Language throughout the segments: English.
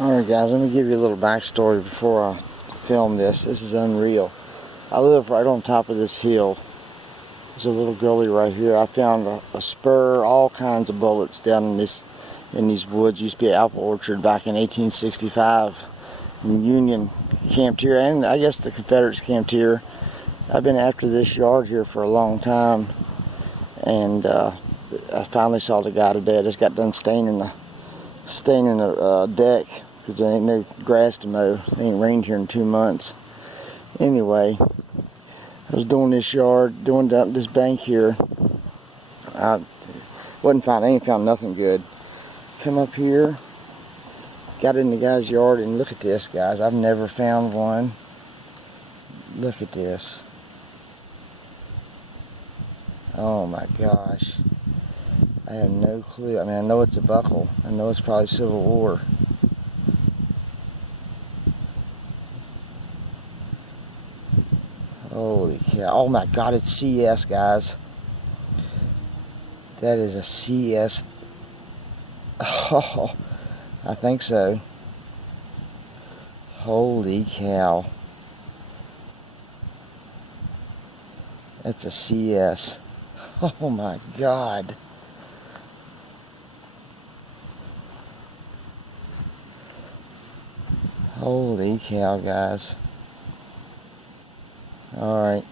Alright guys, let me give you a little backstory before I film this. This is unreal. I live right on top of this hill. There's a little gully right here. I found a spur, all kinds of bullets down in these woods. Used to be an apple orchard back in 1865. And the Union camped here, and I guess the Confederates camped here. I've been after this yard here for a long time, and I finally saw the guy today. I just got done staining the deck because there ain't no grass to mow. It ain't rained here in 2 months. Anyway, I was doing this yard, doing this bank here. I ain't found nothing good. Come up here, got in the guy's yard, and look at this, guys. I've never found one. Look at this. Oh my gosh. I have no clue. I mean, I know it's a buckle. I know it's probably Civil War. Holy cow. Oh my God, it's CS, guys. That is a CS. Oh, I think so. Holy cow. That's a CS. Oh my God. Holy cow, guys. Alright.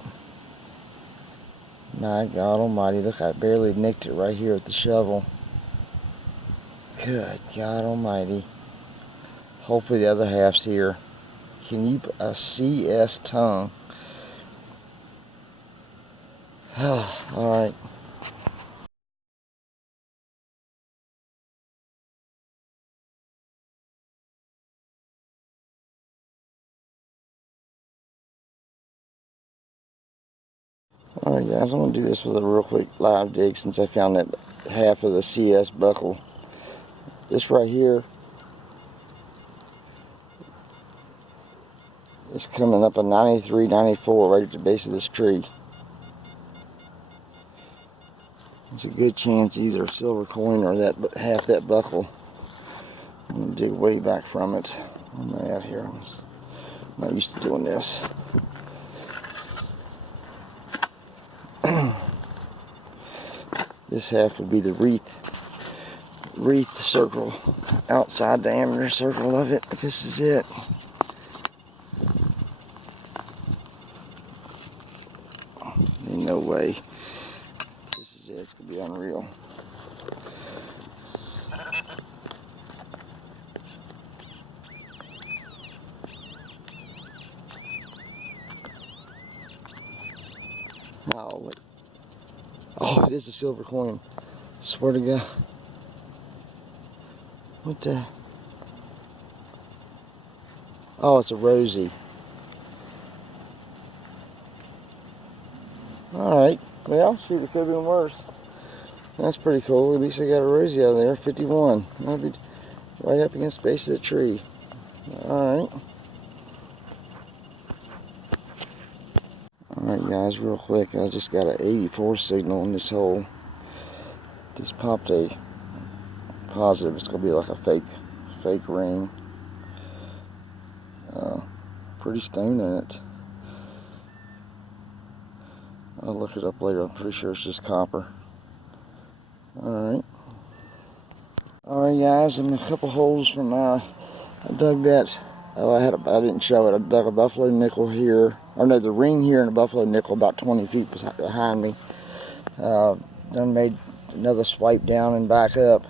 My God almighty. Look, I barely nicked it right here with the shovel. Good God almighty. Hopefully the other half's here. Can you... a CS tongue. Oh, alright. Alright guys, I'm going to do this with a real quick live dig since I found that half of the CS buckle. This right here is coming up a 93, 94 right at the base of this tree. It's a good chance either a silver coin or that half that buckle. I'm going to dig way back from it. I'm right out here. I'm not used to doing this. This half would be the wreath circle, outside diameter circle of it. This is it. Ain't no way. This is it. It's gonna be unreal. Oh, wait. Oh, it is a silver coin. Swear to God. What the? Oh, it's a rosy. Alright. Well, shoot, it could have been worse. That's pretty cool. At least I got a rosy out of there. 51. That'll be right up against the base of the tree. Alright. Alright guys, real quick, I just got an 84 signal in this hole. Just popped a positive. It's going to be like a fake ring. Pretty stone in it. I'll look it up later. I'm pretty sure it's just copper. Alright. Alright guys, I'm a couple holes from, I dug that. Oh, I didn't show it. I dug a buffalo nickel here. Or no, the ring here and a buffalo nickel about 20 feet behind me. Then made another swipe down and back up.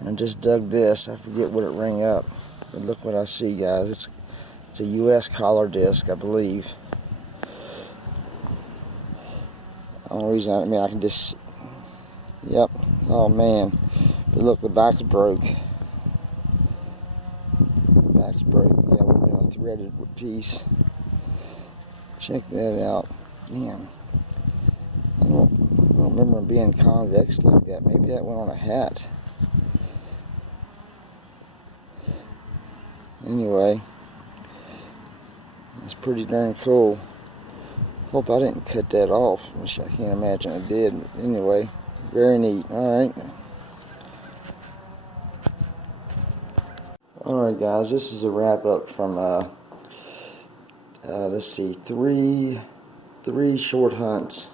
And just dug this. I forget what it rang up. But look what I see, guys. It's a U.S. collar disc, I believe. The only reason, I mean, I can just... Yep. Oh, man. But look, the back's broke. Back's broke. Yeah, it would have been a threaded piece. Check that out. Man. I don't remember it being convex like that. Maybe that went on a hat. Anyway. It's pretty darn cool. Hope I didn't cut that off, which I can't imagine I did. Anyway, very neat. Alright. Alright. Alright guys, this is a wrap up from let's see, three short hunts.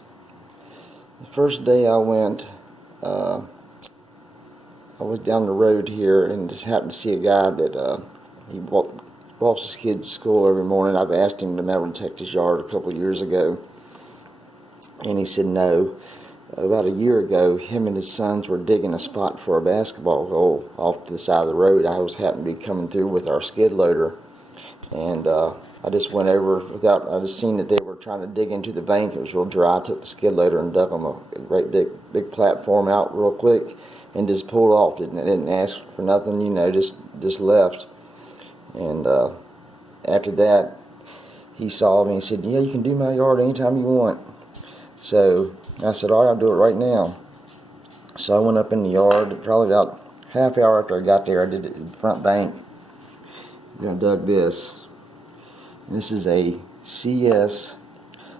The first day I went, I was down the road here and just happened to see a guy that he walks his kids to school every morning. I've asked him to metal detect his yard a couple of years ago, and he said no. About a year ago, him and his sons were digging a spot for a basketball goal off to the side of the road. I was happened to be coming through with our skid loader, and I just went over I just seen that they were trying to dig into the bank. It was real dry. I took the skid loader and dug them a great big platform out real quick and just pulled off. Didn't ask for nothing, you know, just left. And after that, he saw me and said, yeah, you can do my yard anytime you want. So I said, all right, I'll do it right now. So I went up in the yard, probably about half hour after I got there. I did it in the front bank. I dug this. This is a CS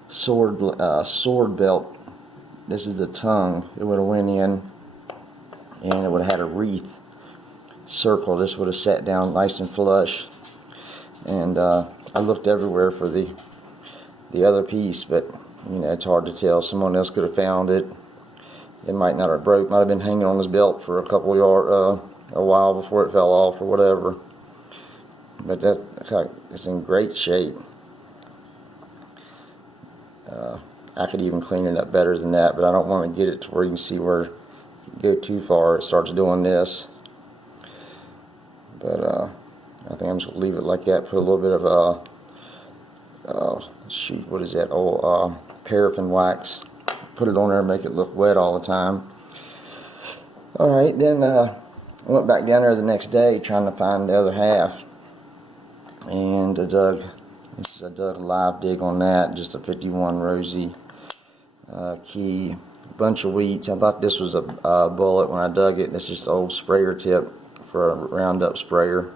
sword belt. This is the tongue. It would have went in, and it would have had a wreath circle. This would have sat down nice and flush. And I looked everywhere for the other piece, but you know, it's hard to tell. Someone else could have found it. It might not have broke. Might have been hanging on his belt for a couple of yards, a while before it fell off or whatever. But it's in great shape. I could even clean it up better than that, but I don't want to get it to where you can see where you go too far. It starts doing this. But I think I'm just going to leave it like that. Put a little bit of shoot, what is that? Paraffin wax. Put it on there and make it look wet all the time. Alright, then I went back down there the next day trying to find the other half. And I dug a live dig on that, just a 51 Rosie key, bunch of weeds. I thought this was a bullet when I dug it. It's just an old sprayer tip for a Roundup sprayer.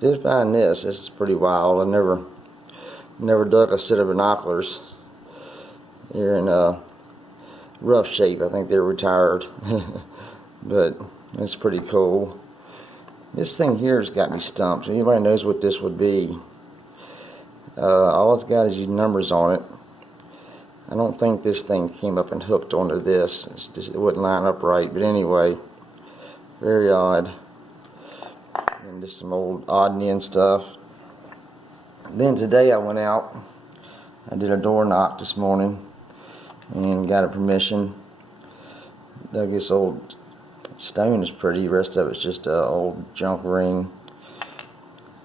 Did find this. This is pretty wild. I never dug a set of binoculars. They're in rough shape. I think they're retired, but it's pretty cool. This thing here has got me stumped. Anybody knows what this would be? All it's got is these numbers on it. I don't think this thing came up and hooked onto this. It wouldn't line up right. But anyway, very odd. And just some old oddity and stuff. Then today I went out. I did a door knock this morning and got a permission. Dug this old stone is pretty. The rest of it's just an old junk ring.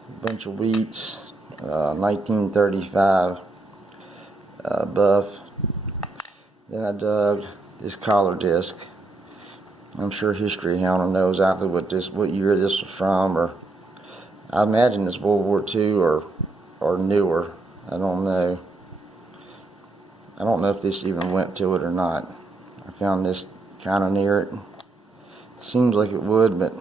A bunch of wheats. 1935 buff. Then I dug this collar disc. I'm sure History Hound will know exactly what year this was from, or I imagine it's World War II or newer. I don't know. I don't know if this even went to it or not. I found this kind of near it. Seems like it would, but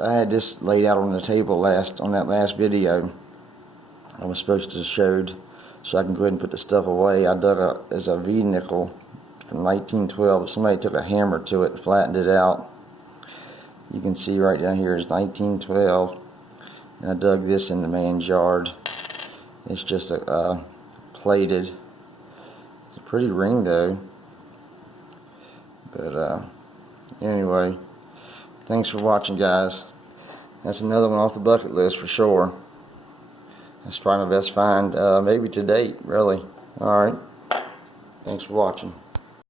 I had this laid out on the table on that last video. I was supposed to showed, so I can go ahead and put the stuff away. I dug as a V nickel from 1912. Somebody took a hammer to it and flattened it out. You can see right down here is 1912. And I dug this in the man's yard. It's just a plated. It's a pretty ring though. But anyway, thanks for watching, guys. That's another one off the bucket list for sure. That's probably my best find, maybe to date, really. Alright, thanks for watching.